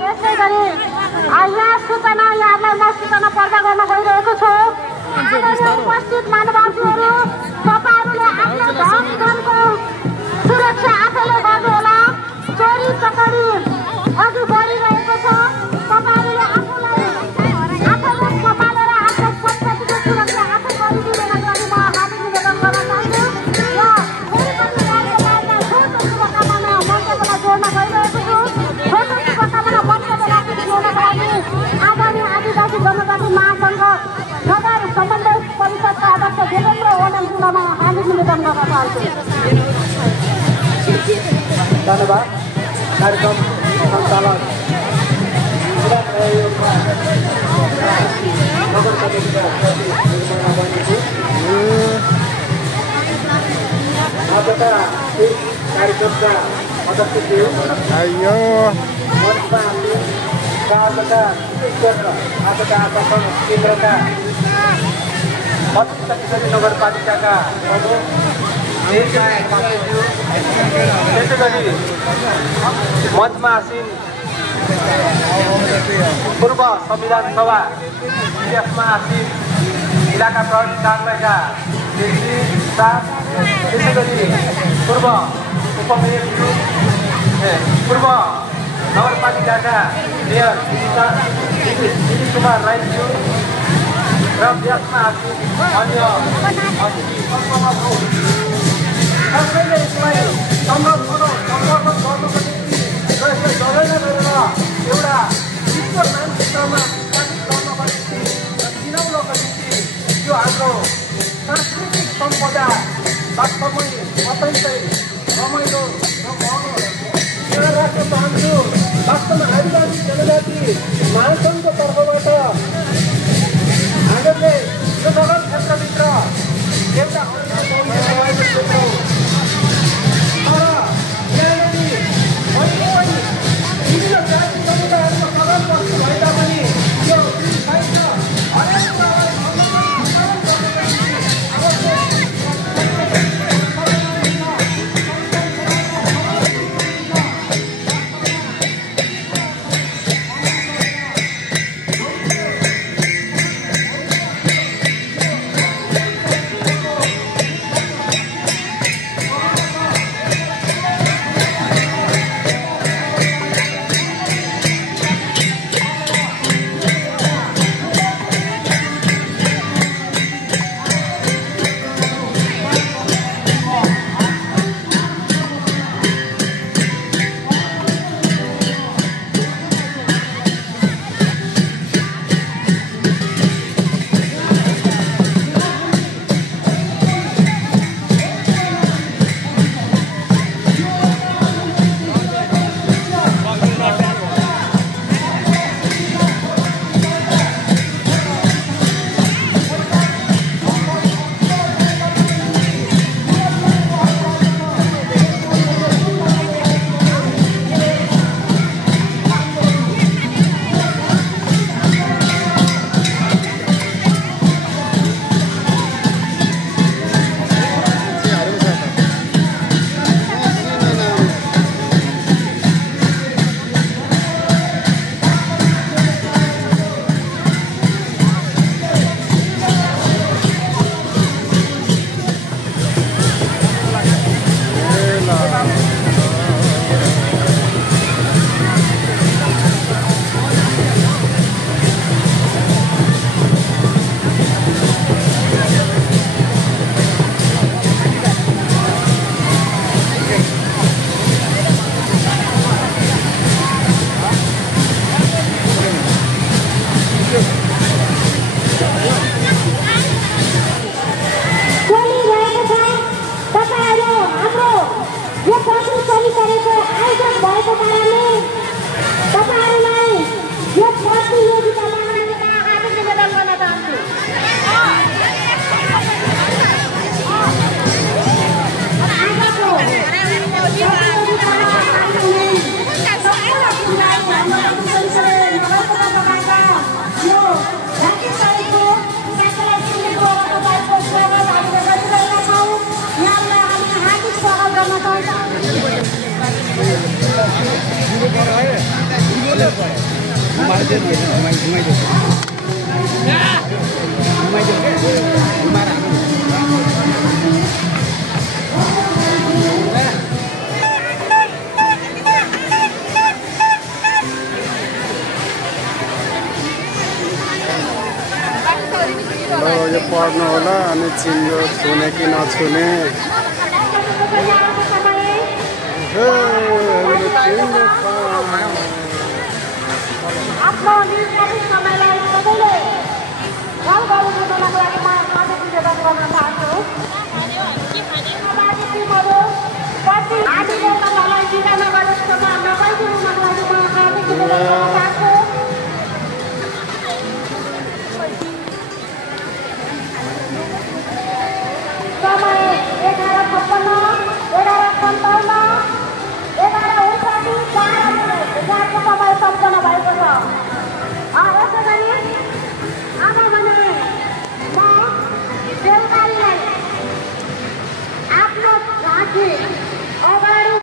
त्यसै गरी यहाँ सूचना यहाँलाई म सूचना पर्दा गर्न गइरहेको छु। उपस्थित महानुभावहरू तपाईहरुले आफ्नो धनको सुरक्षा आफैले गर्नुहोला। चोरी चकारी अघि बढिरहेको छ। तपाईहरुले आफूलाई आफैले सम्हालेर आफ्नो सम्पत्तिको सुरक्षा आफै गरिदिनुको लागि म हार्दिक निवेदन गर्न चाहन्छु। र फेरि पनि राज्यपाललाई छोटो शुभकामना मन्तव्यलाई जोड्न गइरहेको छु। छोटो शुभकामना मन्तव्यलाई जोड्नका लागि आगामी आदिवासी जनजाति महासङ्घ नगर समन्वय परिषदका अध्यक्ष देवेन्द्र ओडमपुलामा हार्दिक निवेदन गर्न चाहन्छु। धन्यवाद। कार्यक्रम सञ्चालन नगर समितिका आजका यस कार्यक्रमका अध्यक्षज्यू मञ्चमा आजका आजका आकर्षण केन्द्रका पश्चिम नगरपालिकाका प्रमुख त्यसै गरी मञ्चमा आसीन पूर्व संविधान सभा पिएफमा आसीन इलाका प्रहरी कार्यालयका त्यसै गरी पूर्व उपमेयरज्यू पूर्व नगरपालिकाका मेयर दिलीप कुमार राईज्यू र यसमा आसीन अन्य अतिथि सबैले यसलाई समर्थन गर्नको निम्ति र यसलाई जगेर्ना गरेर एउटा विश्व मानचित्रमा स्थापित गर्नको निम्ति र चिनाउनको निम्ति यो हाम्रो सांस्कृतिक सम्पदा वास्तवमै अत्यन्तै रमाइलो र महँगो यहाँ राख्न चाहन्छु। वास्तवमा आदिवासी जनजाति महासङ्घको तर्फबाट हामीले यो नगर क्षेत्रभित्र एउटा Gracias. यो पढ्नु होला अनि चिन्यो छुने कि नछुने आफ्नो निर्धारित समयलाई सबैले गाउँ गाउँको लागि म सधैँ निवेदन गर्न चाहन्छु। सहभागी टिमहरू पछि हामीले तपाईँलाई बिदा नगरेसम्म नपाइदिनुको लागि म हार्दिक निवेदन गर्न चाहन्छु। समय 11:56 11:57